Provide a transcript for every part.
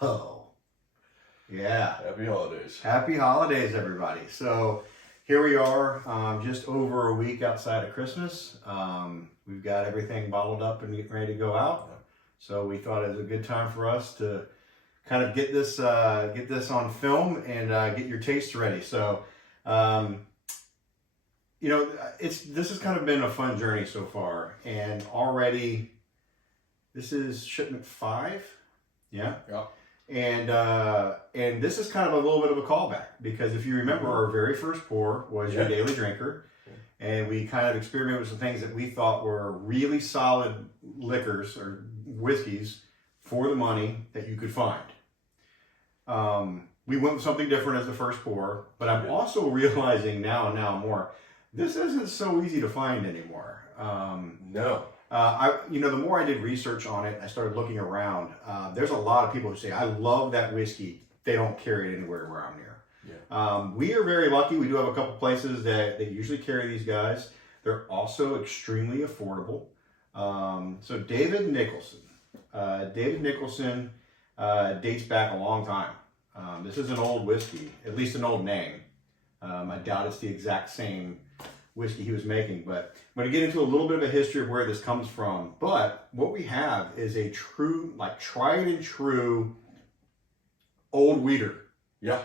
Ho. Yeah. Happy holidays. Happy holidays, everybody. So here we are, just over a week outside of Christmas. We've got everything bottled up and getting ready to go out. So we thought it was a good time for us to kind of get this on film and get your taste ready. So, this has kind of been a fun journey so far, and already this is shipment 5. Yeah. Yeah. And this is kind of a little bit of a callback, because if you remember, our very first pour was your daily drinker, and we kind of experimented with some things that we thought were really solid liquors or whiskeys for the money that you could find. We went with something different as the first pour, but I'm also realizing now more, this isn't so easy to find anymore. No. The more I did research on it, I started looking around. There's a lot of people who say, I love that whiskey. They don't carry it anywhere where I'm near. Yeah. We are very lucky. We do have a couple places that usually carry these guys. They're also extremely affordable. So David Nicholson. David Nicholson dates back a long time. This is an old whiskey, at least an old name. I doubt it's the exact same whiskey he was making, but I'm going to get into a little bit of a history of where this comes from. But what we have is a true, tried and true old wheater. Yeah.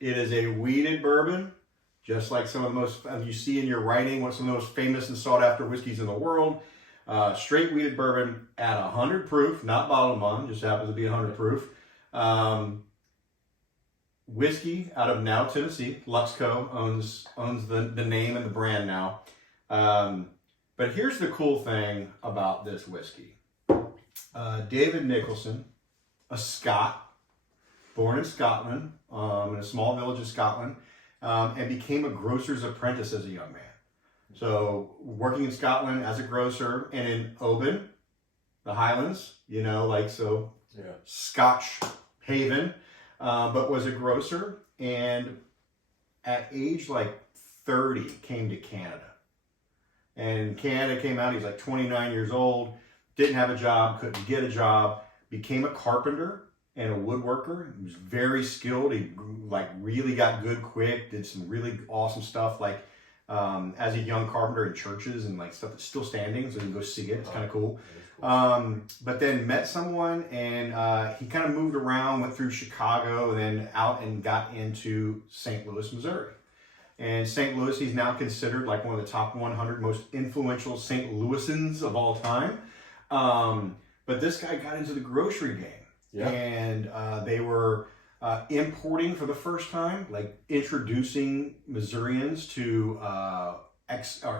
It is a wheated bourbon, just like some of the most, you see in your writing, what's some of the most famous and sought after whiskeys in the world. Straight wheated bourbon at 100 proof, not bottled month, just happens to be 100 proof. Whiskey out of now Tennessee. Luxco owns the name and the brand now. But here's the cool thing about this whiskey. David Nicholson, a Scot, born in Scotland, in a small village of Scotland, and became a grocer's apprentice as a young man. So working in Scotland as a grocer, and in Oban, the Highlands, Scotch haven. But was a grocer, and at age 30 came to Canada. And Canada came out, he's 29 years old, didn't have a job, couldn't get a job, became a carpenter and a woodworker. He was very skilled. He really got good quick, did some really awesome stuff as a young carpenter in churches and stuff that's still standing, so you can go see it. It's kind of cool. But then met someone, and he kind of moved around, went through Chicago, and then out and got into St. Louis, Missouri. And St. Louis, he's now considered one of the top 100 most influential St. Louisans of all time. But this guy got into the grocery game, and they were importing for the first time, introducing Missourians to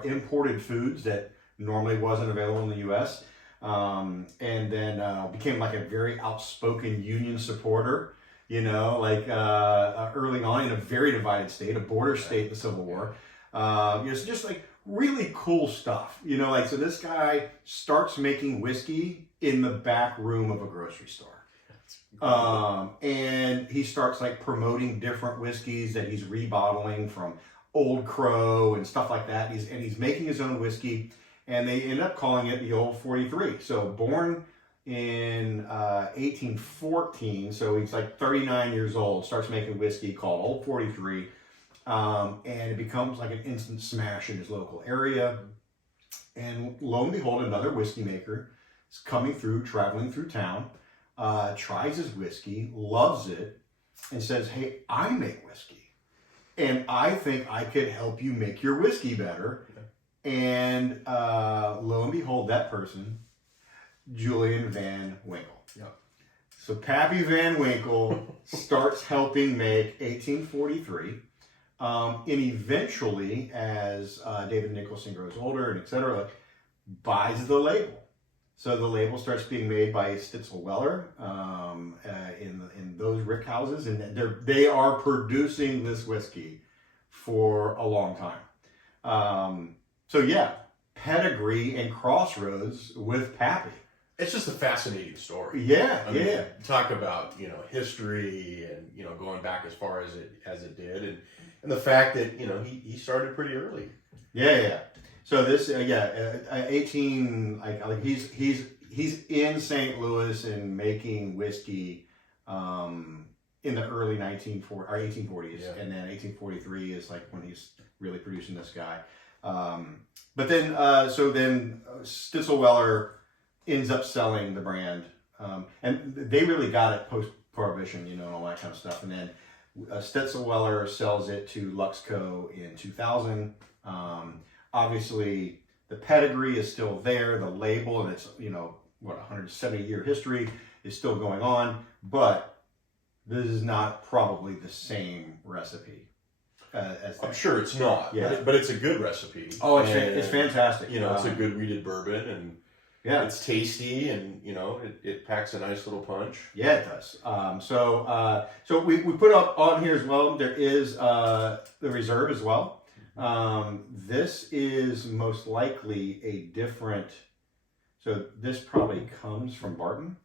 imported foods that normally wasn't available in the U.S. And then became a very outspoken Union supporter, early on in a very divided state, a border state in the Civil War. It's just really cool stuff, so this guy starts making whiskey in the back room of a grocery store. And he starts promoting different whiskeys that he's rebottling from Old Crow and stuff like that. He's making his own whiskey, and they end up calling it the Old 43. So born in 1814, so he's 39 years old, starts making whiskey called Old 43, and it becomes an instant smash in his local area. And lo and behold, another whiskey maker is traveling through town, tries his whiskey, loves it, and says, hey, I make whiskey, and I think I could help you make your whiskey better. And lo and behold, that person, Julian Van Winkle. Yep. So Pappy Van Winkle starts helping make 1843. And eventually, as David Nicholson grows older and etc., buys the label. So the label starts being made by Stitzel Weller in those rick houses, and they are producing this whiskey for a long time. Pedigree and crossroads with Pappy. It's just a fascinating story. Yeah, Talk about history and going back as far as it did, and the fact that he started pretty early. Yeah. So this 18 he's in St. Louis and making whiskey in the early 1840s, Yeah. and then 1843 is like when he's really producing this guy. But then, Stitzelweller ends up selling the brand, and they really got it post-prohibition, and all that kind of stuff. And then Stitzelweller sells it to Luxco in 2000. Obviously, the pedigree is still there, the label, and it's 170-year history is still going on, but this is not probably the same recipe as that. I'm sure it's not, Yeah. but it's a good recipe. Oh, it's fantastic. It's a good wheated bourbon, and yeah, it's tasty, and it packs a nice little punch. Yeah, it does. So we put up on here as well. There is the reserve as well. This is most likely a different. So this probably comes from Barton.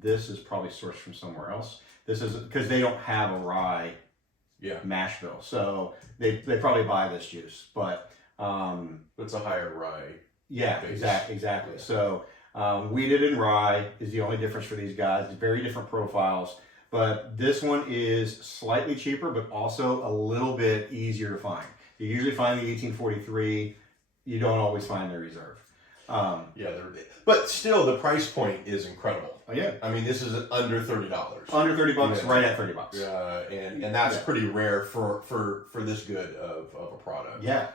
This is probably sourced from somewhere else. This is because they don't have a rye mash bill, so they probably buy this juice. But it's a higher rye. Yeah, base. exactly. Yeah. So wheated and rye is the only difference for these guys. Very different profiles, but this one is slightly cheaper, but also a little bit easier to find. You usually find the 1843. You don't always find the reserve. But still, the price point is incredible. Oh yeah, I mean, this is under $30. Under $30, Yeah. right at $30. And that's pretty rare for this good of a product. Yeah,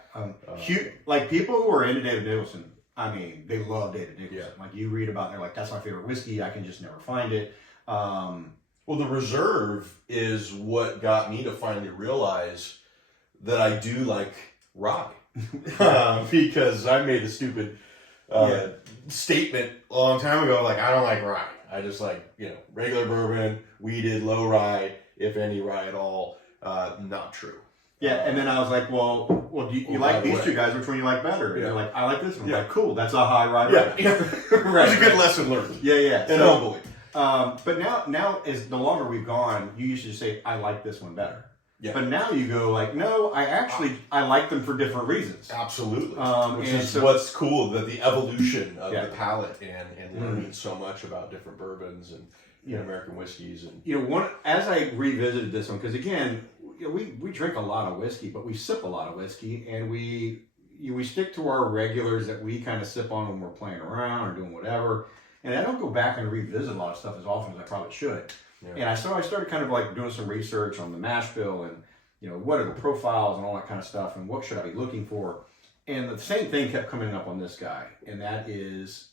like people who are into David Nicholson. I mean, they love David Nicholson. Yeah. Like you read about, and they're like, "That's my favorite whiskey. I can just never find it." Well, the reserve is what got me to finally realize that I do like rye, because I made a stupid statement a long time ago. Like, I don't like rye. I just like, regular bourbon, wheated, low rye, if any rye at all. Not true. Yeah, and then I was like, well, do you like these two guys? Which one you like better? And Yeah. they're like, I like this one. I'm Yeah. like, cool, that's a high rye. Yeah. Right. It's a good lesson learned. Yeah. And humbly. But now as the longer we've gone, you used to say, I like this one better. Yeah. But now you go like, no, I like them for different reasons. Absolutely. Which and is so- what's cool, that the evolution of Yeah. the palate and learning so much about different bourbons and American whiskeys. And as I revisited this one, because again, we drink a lot of whiskey, but we sip a lot of whiskey, and we stick to our regulars that we kind of sip on when we're playing around or doing whatever. And I don't go back and revisit a lot of stuff as often as I probably should. Yeah. And I started kind of like doing some research on the mash bill and, what are the profiles and all that kind of stuff, and what should I be looking for. And the same thing kept coming up on this guy, and that is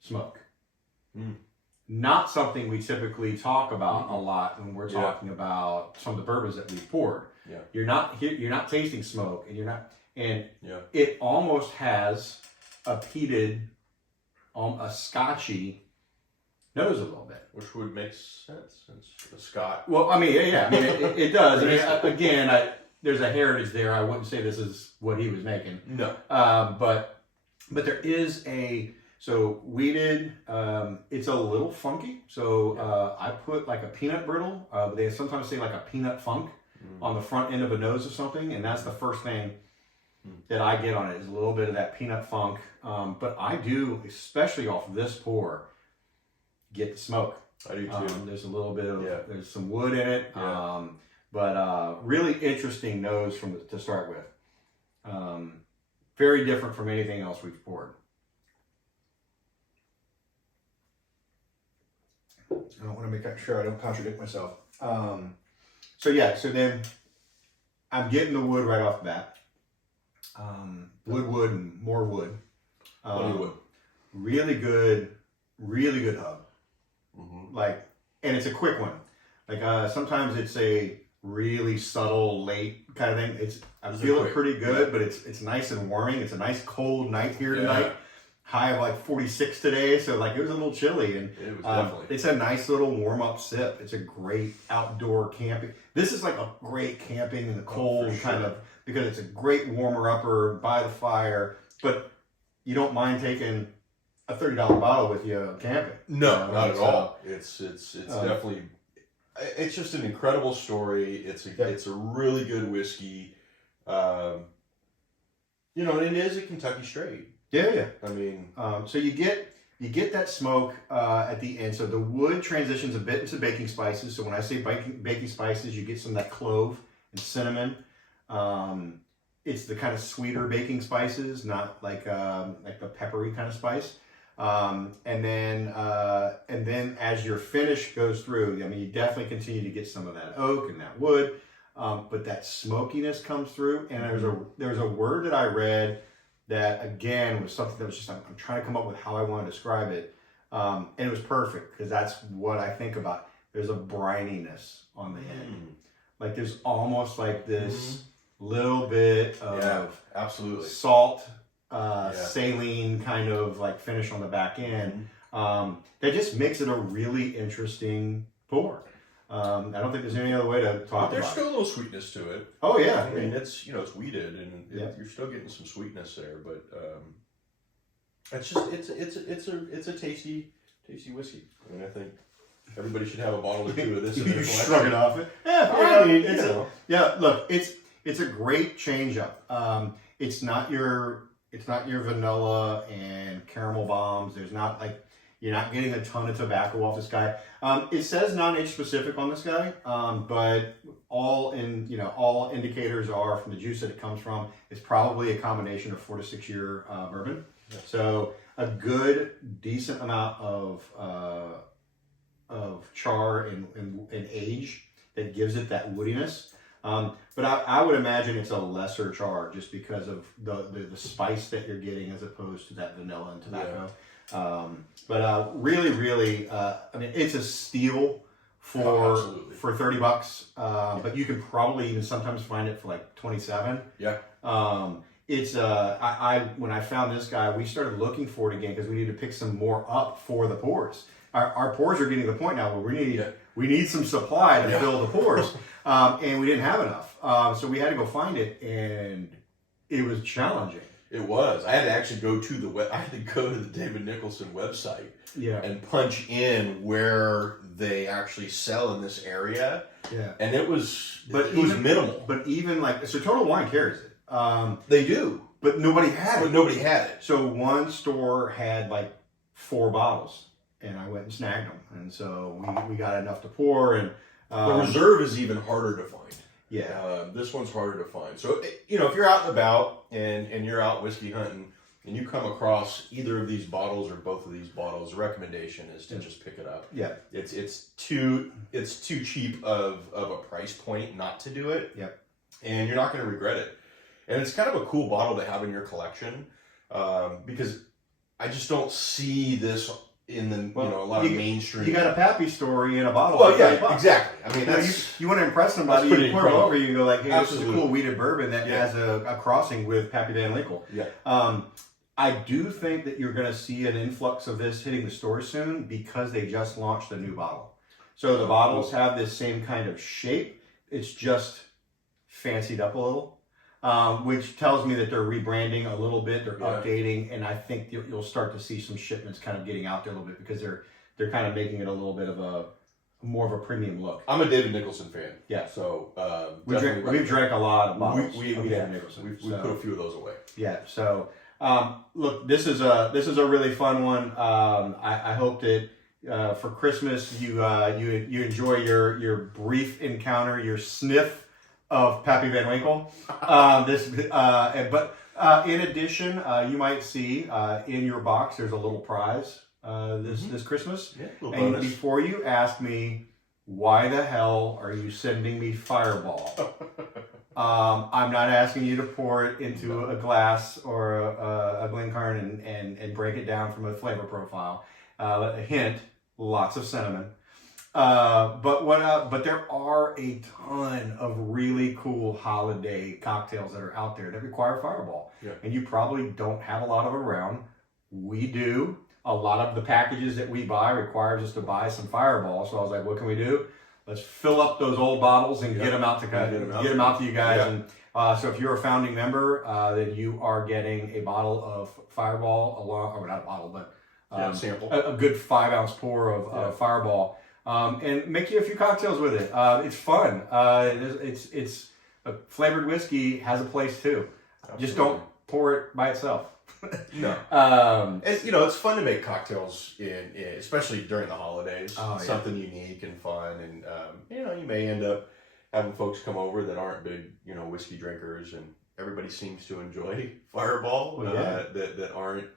smoke. Mm. Not something we typically talk about a lot when we're talking about some of the bourbons that we've poured. Yeah. You're not tasting smoke, and Yeah. it almost has a peated, a scotchy nose a little bit. Which would make sense, since the Scott. Well, I mean, yeah, I mean, it does. I mean, again, there's a heritage there. I wouldn't say this is what he was making. No. But there is so wheated. It's a little funky. So I put like a peanut brittle. They sometimes say like a peanut funk on the front end of a nose or something, and that's the first thing that I get on it is a little bit of that peanut funk. But I do, especially off this pour, get the smoke. I do too. There's a little bit of there's some wood in it, but really interesting nose to start with. Very different from anything else we've poured. I don't want to make sure I don't contradict myself. So then I'm getting the wood right off the bat. Wood, and more wood. Wood. Really good hub. Mm-hmm. And it's a quick one. Sometimes it's a really subtle late kind of thing. I feel it pretty good, but it's nice and warming. It's a nice cold night here tonight. High of like 46 today, so it was a little chilly, and It was definitely. it's a nice little warm up sip. It's a great outdoor camping. This is like a great camping in the cold kind of, because it's a great warmer upper by the fire, but you don't mind taking a $30 bottle with you camping. No, not at all. It's definitely. It's just an incredible story. It's a really good whiskey. And it is a Kentucky straight. Yeah. I mean, So you get you get that smoke at the end. So the wood transitions a bit into baking spices. So when I say baking spices, you get some of that clove and cinnamon. It's the kind of sweeter baking spices, not like the peppery kind of spice. And then as your finish goes through, I mean, you definitely continue to get some of that oak and that wood, but that smokiness comes through. And there's a word that I read that again was something that was just I'm trying to come up with how I want to describe it, and it was perfect because that's what I think about. There's a brininess on the end, like there's almost like this little bit of absolutely salt. Saline kind of like finish on the back end. That just makes it a really interesting pour. I don't think there's any other way to talk about it. There's still a little sweetness to it. Oh yeah, I mean it's it's weeded and you're still getting some sweetness there, but it's just it's a tasty whiskey. I mean I think everybody should have a bottle or two of this. You shrug it off. Yeah, look, it's a great change up. It's not your vanilla and caramel bombs. There's not like, you're not getting a ton of tobacco off this guy. It says non-age specific on this guy, but all indicators are from the juice that it comes from. It's probably a combination of 4 to 6 year bourbon. Yeah. So a good, decent amount of char and age that gives it that woodiness. But I would imagine it's a lesser char just because of the spice that you're getting as opposed to that vanilla and tobacco. Yeah. But really, I mean, it's a steal for $30. But you can probably even sometimes find it for like 27. Yeah. It's when I found this guy, we started looking for it again because we need to pick some more up for the pours. Our pours are getting to the point now where we need some supply to fill the pours. And we didn't have enough. So we had to go find it, and it was challenging. It was. I had to actually go to the David Nicholson website and punch in where they actually sell in this area. Yeah. And it was minimal. But even like, so Total Wine carries it. They do. But nobody had it. So one store had like 4 bottles, and I went and snagged them. And so we got enough to pour, and the reserve is even harder to find. Yeah. This one's harder to find. So, if you're out and about and you're out whiskey hunting and you come across either of these bottles or both of these bottles, the recommendation is to just pick it up. Yeah. It's too cheap of a price point not to do it. Yep. And you're not going to regret it. And it's kind of a cool bottle to have in your collection because I just don't see this in the a lot of mainstream. You got a Pappy story in a bottle. Well, yeah, exactly. I mean, you want to impress somebody. You pour it over. You go like, "Hey, this is a cool weeded bourbon that has a crossing with Pappy Van Winkle." Yeah. I do think that you're going to see an influx of this hitting the stores soon because they just launched a new bottle. So the bottles have this same kind of shape. It's just fancied up a little. Which tells me that they're rebranding a little bit, they're updating, and I think you'll start to see some shipments kind of getting out there a little bit because they're kind of making it a little bit of more of a premium look. I'm a David Nicholson fan. Yeah. So we've drank a lot of bottles. We David Nicholson. We put a few of those away. Yeah. So look, this is a really fun one. I hope that for Christmas you enjoy your brief encounter, your sniff of Pappy Van Winkle. But in addition, you might see in your box there's a little prize this Christmas. Yeah, a little and bonus. Before you ask me why the hell are you sending me Fireball, I'm not asking you to pour it into a glass or a Glencairn and break it down from a flavor profile. A hint: lots of cinnamon. But there are a ton of really cool holiday cocktails that are out there that require Fireball. Yeah. And you probably don't have a lot of them around. We do. A lot of the packages that we buy requires us to buy some Fireball. So I was like, what can we do? Let's fill up those old bottles and get them out to you guys. Yeah. And so if you're a founding member, then you are getting a bottle of Fireball or not a bottle, but sample. A good 5-ounce pour of Fireball. And make you a few cocktails with it. It's fun. It's a flavored whiskey has a place too. Absolutely. Just don't pour it by itself. No. And it's fun to make cocktails especially during the holidays. Oh, yeah. Something unique and fun, and you may end up having folks come over that aren't big whiskey drinkers, and everybody seems to enjoy Fireball. Well, yeah. That aren't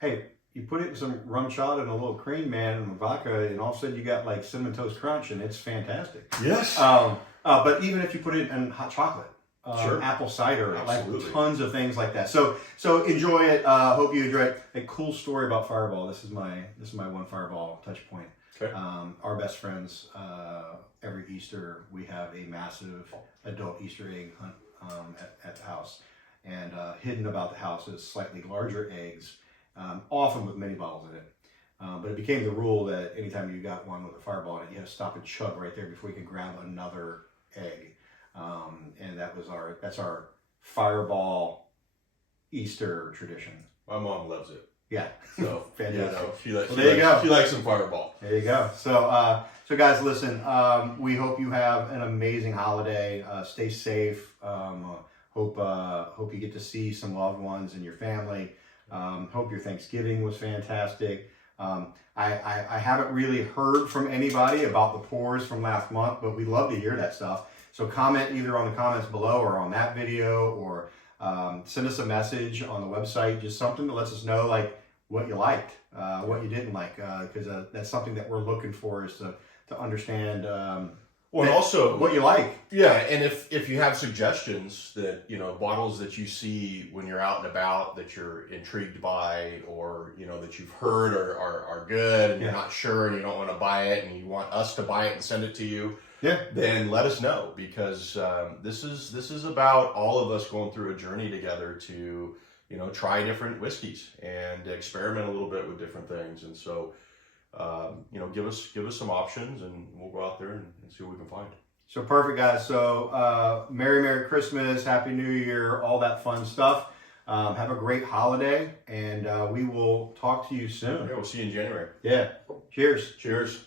Hey, you put it in some rum shot and a little cream, man, and vodka, and all of a sudden you got like cinnamon toast crunch, and it's fantastic. Yes. But even if you put it in hot chocolate, Sure. apple cider, Absolutely. like tons of things like that. So enjoy it. Hope you enjoy it. A cool story about Fireball. This is my one Fireball touch point. Okay. Our best friends. Every Easter we have a massive adult Easter egg hunt at the house, and hidden about the house is slightly larger eggs, often with mini bottles in it. But it became the rule that anytime you got one with a Fireball in it, you had to stop and chug right there before you could grab another egg. And that's our Fireball Easter tradition. My mom loves it. Yeah. So fantastic. She likes some Fireball. There you go. So guys, listen. We hope you have an amazing holiday. Stay safe. Hope you get to see some loved ones and your family. Hope your Thanksgiving was fantastic. I haven't really heard from anybody about the pours from last month, but we'd love to hear that stuff. So comment either on the comments below or on that video, or send us a message on the website, just something that lets us know like what you liked, what you didn't like, because that's something that we're looking for, is to understand Well, and also what you like. Yeah, and if you have suggestions that bottles that you see when you're out and about that you're intrigued by, or that you've heard are good and you're not sure and you don't want to buy it and you want us to buy it and send it to you, then let us know, because this is about all of us going through a journey together to try different whiskeys and experiment a little bit with different things. And so give us some options, and we'll go out there and see what we can find. So perfect, guys. So Merry Christmas, Happy New Year, all that fun stuff. Have a great holiday, and we will talk to you soon. Yeah, we'll see you in January. Yeah. Cheers. Cheers.